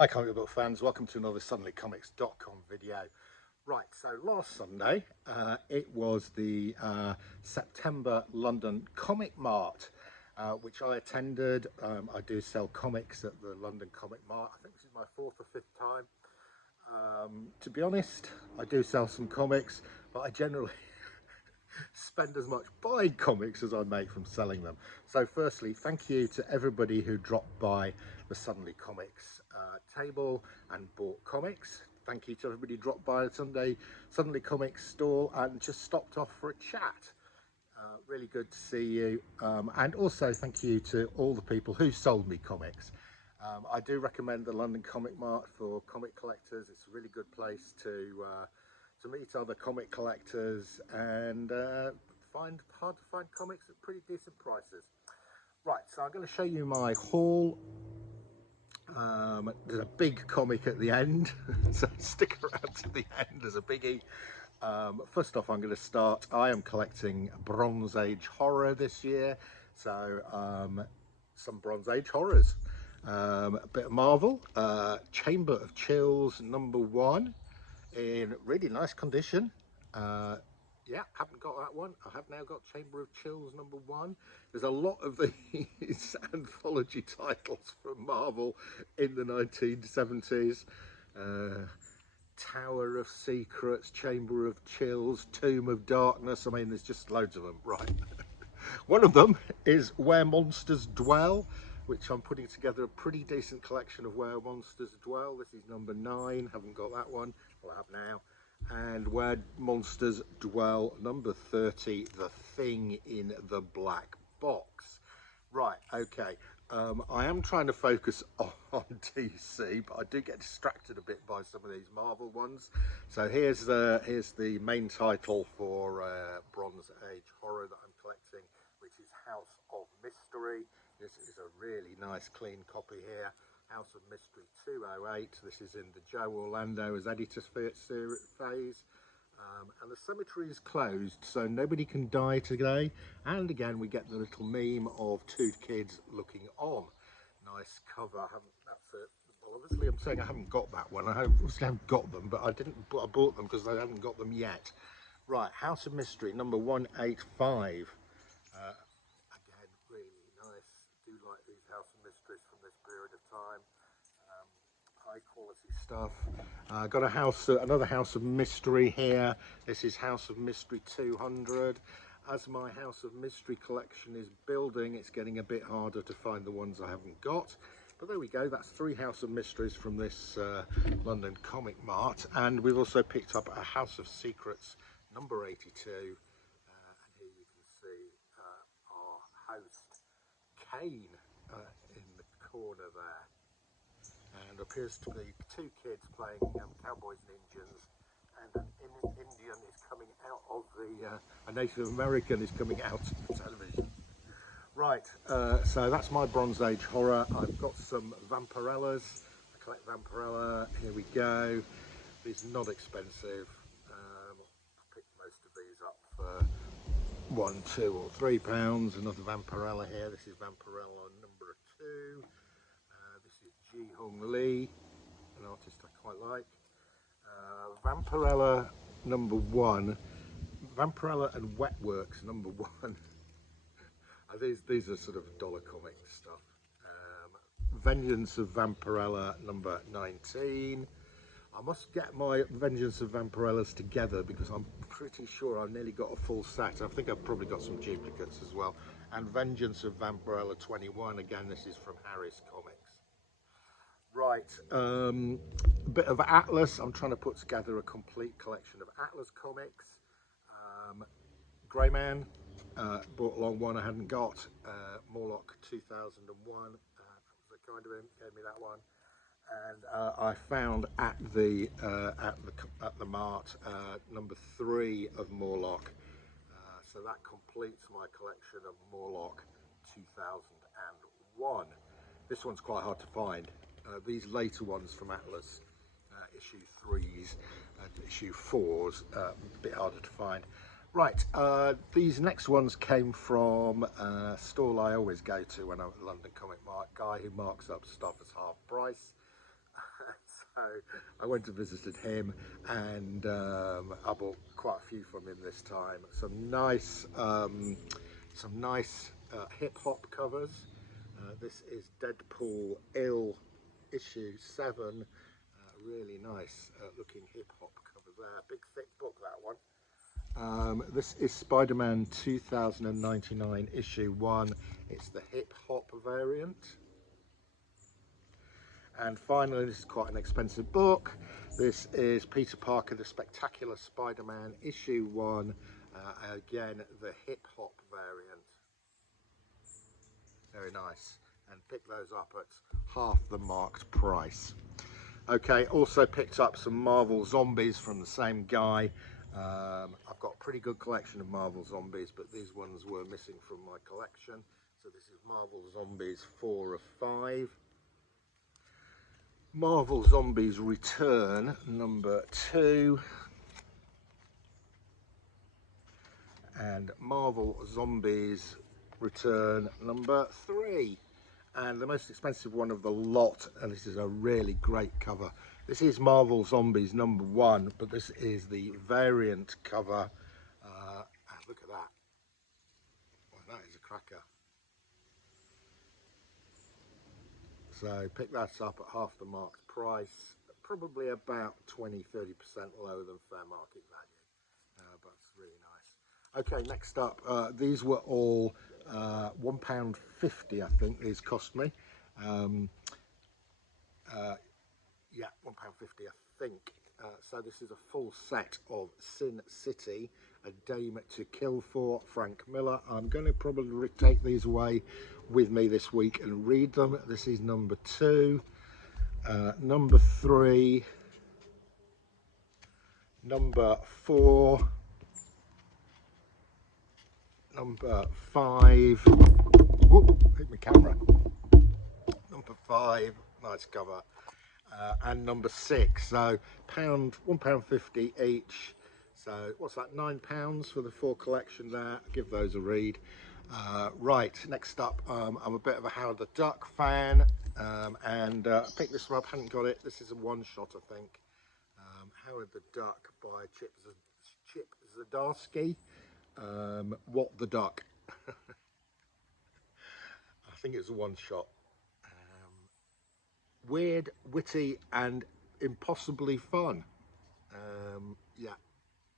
Hi comic book fans, welcome to another suddenlycomics.com video. Right, so last Sunday it was the September London Comic Mart, which I attended. I do sell comics at the London Comic Mart. I think this is my fourth or fifth time. To be honest, I do sell some comics, but I generally spend as much buying comics as I make from selling them. So firstly, thank you to everybody who dropped by the Suddenly Comics table and bought comics. Thank you to everybody who dropped by the Suddenly Comics stall and just stopped off for a chat. Really good to see you. And also thank you to all the people who sold me comics. I do recommend the London Comic Mart for comic collectors. It's a really good place to meet other comic collectors and find hard to find comics at pretty decent prices. Right, so I'm going to show you my haul. There's a big comic at the end, so stick around to the end. There's a biggie. First off, I'm going to start. I am collecting Bronze Age horror this year, so some Bronze Age horrors. A bit of Marvel, Chamber of Chills #1 in really nice condition. Yeah, haven't got that one. I have now got Chamber of Chills #1. There's a lot of these anthology titles from Marvel in the 1970s. Tower of Secrets, Chamber of Chills, Tomb of Darkness. I mean, there's just loads of them. Right. One of them is Where Monsters Dwell, which I'm putting together a pretty decent collection of Where Monsters Dwell. This is #9. Haven't got that one. Well, I have now. And Where Monsters Dwell #30, The Thing in the Black Box. Right, okay. I am trying to focus on DC, but I do get distracted a bit by some of these Marvel ones. So here's the main title for Bronze Age horror that I'm collecting, which is House of Mystery. This is a really nice clean copy here. House of Mystery 208. This is in the Joe Orlando as editor phase. And the cemetery is closed, so nobody can die today. And again, we get the little meme of two kids looking on. Nice cover. Well, obviously, I'm saying I haven't got that one. I obviously haven't got them, but I didn't. I bought them because I haven't got them yet. Right, House of Mystery #185. Again, really nice. Do like these House of Mysteries from this period of time. High quality stuff. Got another House of Mystery here. This is House of Mystery 200. As my House of Mystery collection is building, it's getting a bit harder to find the ones I haven't got. But there we go, that's 3 House of Mysteries from this London Comic Mart. And we've also picked up a House of Secrets #82. And here you can see our host, Kane, in the corner there. And appears to be 2 kids playing cowboys and Indians, and an Indian is coming out of a Native American is coming out of the television. Right, so that's my Bronze Age horror. I've got some Vampirellas. I collect Vampirella. Here we go. These are not expensive. I picked most of these up for £1, £2 or £3. Another Vampirella here. This is Vampirella #2. This is Ji Hung Lee, an artist I quite like. Vampirella #1, Vampirella and Wetworks #1. These are sort of dollar comic stuff. Vengeance of Vampirella #19. I must get my Vengeance of Vampirellas together because I'm pretty sure I've nearly got a full set. I think I've probably got some duplicates as well. And Vengeance of Vampirella 21. Again, this is from Harris Comics. Right, a bit of Atlas. I'm trying to put together a complete collection of Atlas comics. Greyman, brought along one I hadn't got. Morlock 2001. That was the kind of him, gave me that one. And I found at the Mart #3 of Morlock. So that completes my collection of Morlock 2001. This one's quite hard to find. These later ones from Atlas, issue 3s and issue 4s, a bit harder to find. Right, these next ones came from a stall I always go to when I'm at London Comic Mart, guy who marks up stuff as half price. So I went and visited him, and I bought quite a few from him this time. Some nice hip hop covers. This is Deadpool Ill issue 7. Really nice looking hip hop cover there. Big thick book, that one. This is Spider-Man 2099 issue 1. It's the hip hop variant. And finally, this is quite an expensive book. This is Peter Parker, the Spectacular Spider-Man issue 1. Again, the hip hop variant. Very nice. And pick those up at half the marked price. Okay, also picked up some Marvel Zombies from the same guy. I've got a pretty good collection of Marvel Zombies, but these ones were missing from my collection. So this is Marvel Zombies 4 of 5. Marvel Zombies Return number 2. And Marvel Zombies Return number 3. And the most expensive one of the lot, and this is a really great cover. This is Marvel Zombies number 1, but this is the variant cover. And look at that. Well, that is a cracker. So pick that up at half the marked price, probably about 20-30% lower than fair market value, but it's really nice. Okay, next up, these were all £1.50, I think these cost me. Yeah, £1.50, I think. So this is a full set of Sin City, A Dame to Kill For, Frank Miller. I'm going to probably take these away with me this week and read them. This is number 2, number 3, number 4, number 5. Whoop, hit my camera. Number 5, nice cover. And number 6, so £1.50 each. So what's that, £9 for the 4 collection there? Give those a read. Right, next up, I'm a bit of a Howard the Duck fan, and I picked this one up, hadn't got it. This is a one-shot, I think. Howard the Duck by Chip Zdarsky. What the Duck? I think it's a one-shot. Weird, witty, and impossibly fun. Yeah,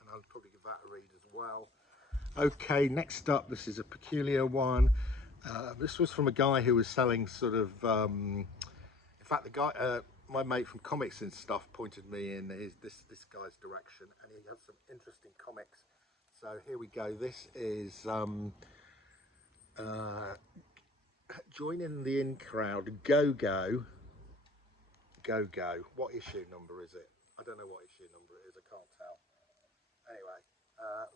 and I'll probably give that a read as well. Okay, next up, this is a peculiar one. This was from a guy who was selling sort of, in fact, the guy, my mate from Comics and Stuff pointed me in this guy's direction, and he had some interesting comics. So here we go. This is join in the in crowd. Go go. Go go. What issue number is it? I don't know what issue number it is. I can't tell. Anyway,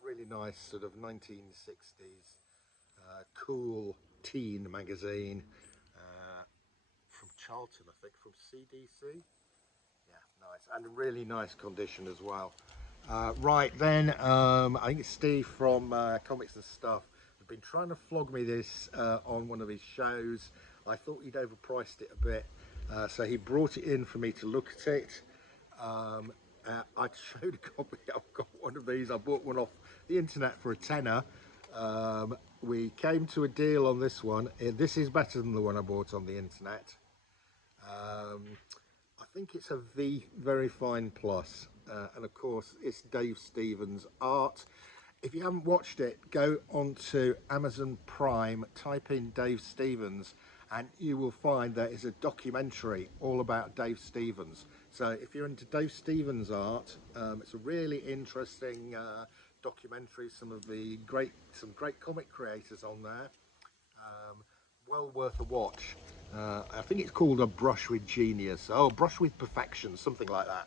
really nice sort of 1960s cool teen magazine from Charlton, I think, from CDC. Yeah, nice, and really nice condition as well. Right then, I think it's Steve from Comics and Stuff. Has been trying to flog me this on one of his shows. I thought he'd overpriced it a bit, so he brought it in for me to look at it. I showed a copy. I've got one of these. I bought one off the internet for a tenner. We came to a deal on this one. This is better than the one I bought on the internet. I think it's a V Very Fine Plus, and of course it's Dave Stevens art. If you haven't watched it, go onto Amazon Prime, type in Dave Stevens, and you will find there is a documentary all about Dave Stevens. So if you're into Dave Stevens art, it's a really interesting documentary. Some great comic creators on there. Well worth a watch. I think it's called A Brush with Genius. Oh, Brush with Perfection, something like that.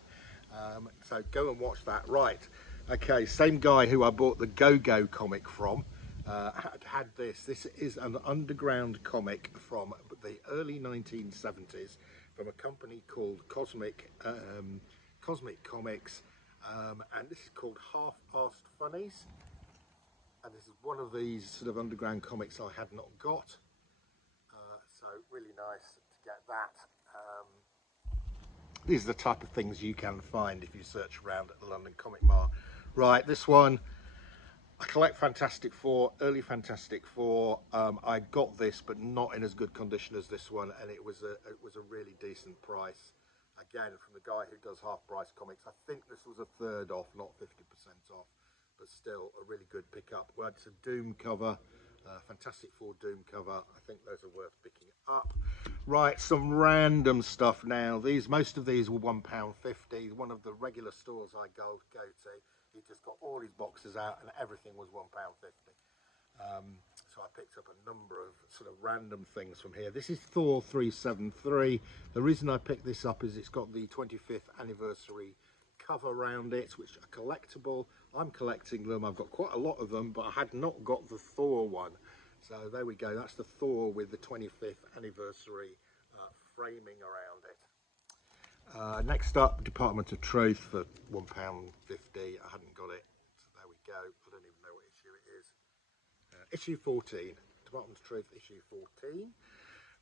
So go and watch that. Right. Okay, same guy who I bought the Go-Go comic from had this. This is an underground comic from the early 1970s from a company called Cosmic Comics, and this is called Half-Assed Funnies. And this is one of these sort of underground comics I had not got. So really nice to get that. these are the type of things you can find if you search around at the London Comic Mart. Right, this one, I collect Fantastic Four, early Fantastic Four. I got this, but not in as good condition as this one, and it was a really decent price. Again, from the guy who does half price comics. I think this was a third off, not 50% off, but still a really good pickup. Well, it's a Doom cover, Fantastic Four Doom cover. I think those are worth picking up. Right, some random stuff now. Most of these were £1.50. One of the regular stores I go to, he just got all his boxes out and everything was £1.50. So I picked up a number of sort of random things from here. This is Thor 373. The reason I picked this up is it's got the 25th anniversary cover around it, which are collectible. I'm collecting them. I've got quite a lot of them, but I had not got the Thor one. So there we go. That's the Thor with the 25th anniversary framing around it. Next up, Department of Truth for £1.50. I hadn't got it. So there we go. I don't even know what issue it is. Issue 14. Department of Truth, issue 14.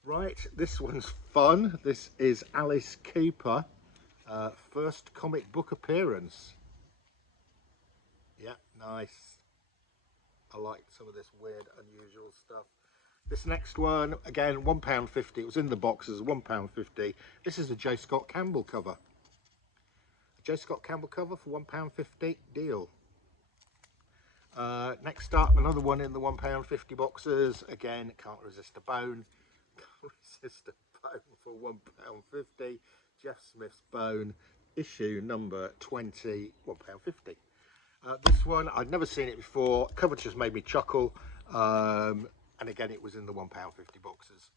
Right, this one's fun. This is Alice Cooper. First comic book appearance. Yeah, nice. I like some of this weird, unusual stuff. This next one, again, £1.50. It was in the boxes, £1.50. This is a J. Scott Campbell cover. A J. Scott Campbell cover for £1.50. Deal. Next up, another one in the £1.50 boxes. Again, Can't Resist a Bone. Can't Resist a Bone for £1.50. Jeff Smith's Bone, issue number 20, £1.50. This one, I'd never seen it before. Cover just made me chuckle. And again, it was in the £1.50 boxes.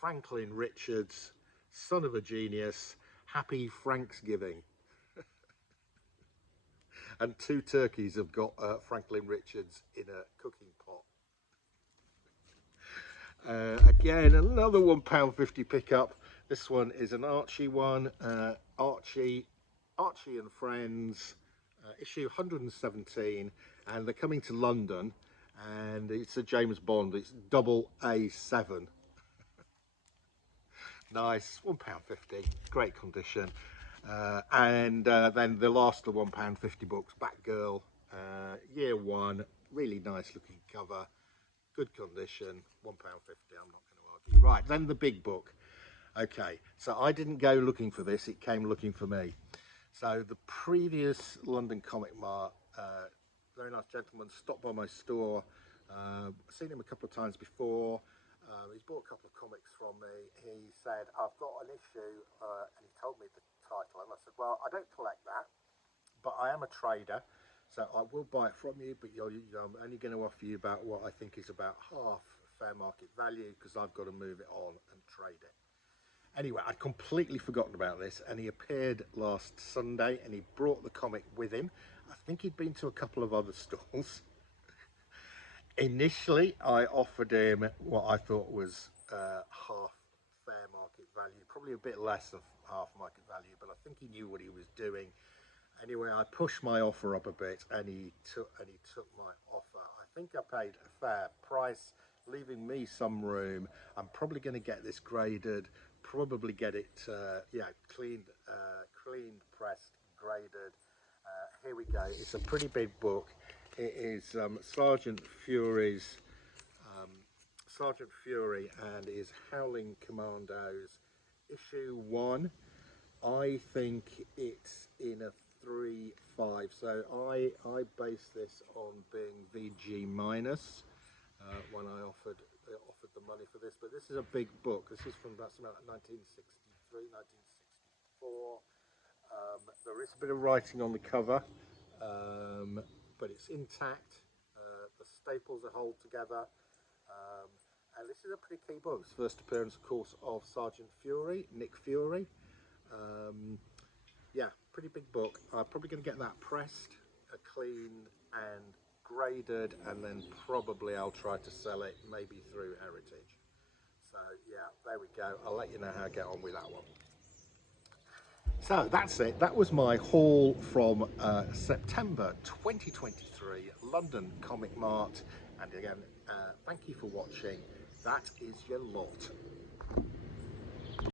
Franklin Richards, Son of a Genius, Happy Franksgiving. And two turkeys have got Franklin Richards in a cooking pot. Again, another £1.50 pickup. This one is an Archie one. Archie and Friends, issue 117, and they're coming to London, and it's a James Bond. It's AA7. Nice, £1.50, great condition. And then the last of the £1.50 books, Batgirl, year one, really nice looking cover, good condition, £1.50. I'm not going to argue. Right, then the big book. Okay, so I didn't go looking for this, it came looking for me. So the previous London Comic Mart, very nice gentleman, stopped by my store. I've seen him a couple of times before. He's bought a couple of comics from me. He said, I've got an issue, and he told me the title, and I said, well, I don't collect that, but I am a trader, so I will buy it from you, but I'm only going to offer you about what I think is about half fair market value, because I've got to move it on and trade it. Anyway, I'd completely forgotten about this, and he appeared last Sunday, and he brought the comic with him. I think he'd been to a couple of other stalls. Initially, I offered him what I thought was half fair market value, probably a bit less of half market value, but I think he knew what he was doing. Anyway, I pushed my offer up a bit, and he took my offer. I think I paid a fair price, leaving me some room. I'm probably going to get this graded, probably get it cleaned, pressed, graded. Here we go. It's a pretty big book. It is Sergeant Fury and his Howling Commandos, issue 1. I think it's in a 3.5, so I base this on being VG minus when I offered the money for this. But this is a big book. This is from about 1963, 1964. There is a bit of writing on the cover, but it's intact. The staples are held together, and this is a pretty key book. It's the first appearance, of course, of Sergeant Fury, Nick Fury. Yeah, pretty big book. I'm probably going to get that pressed, cleaned and graded, and then probably I'll try to sell it, maybe through Heritage. So yeah, there we go. I'll let you know how I get on with that one. So that's it. That was my haul from September 2023, London Comic Mart. And again, thank you for watching. That is your lot.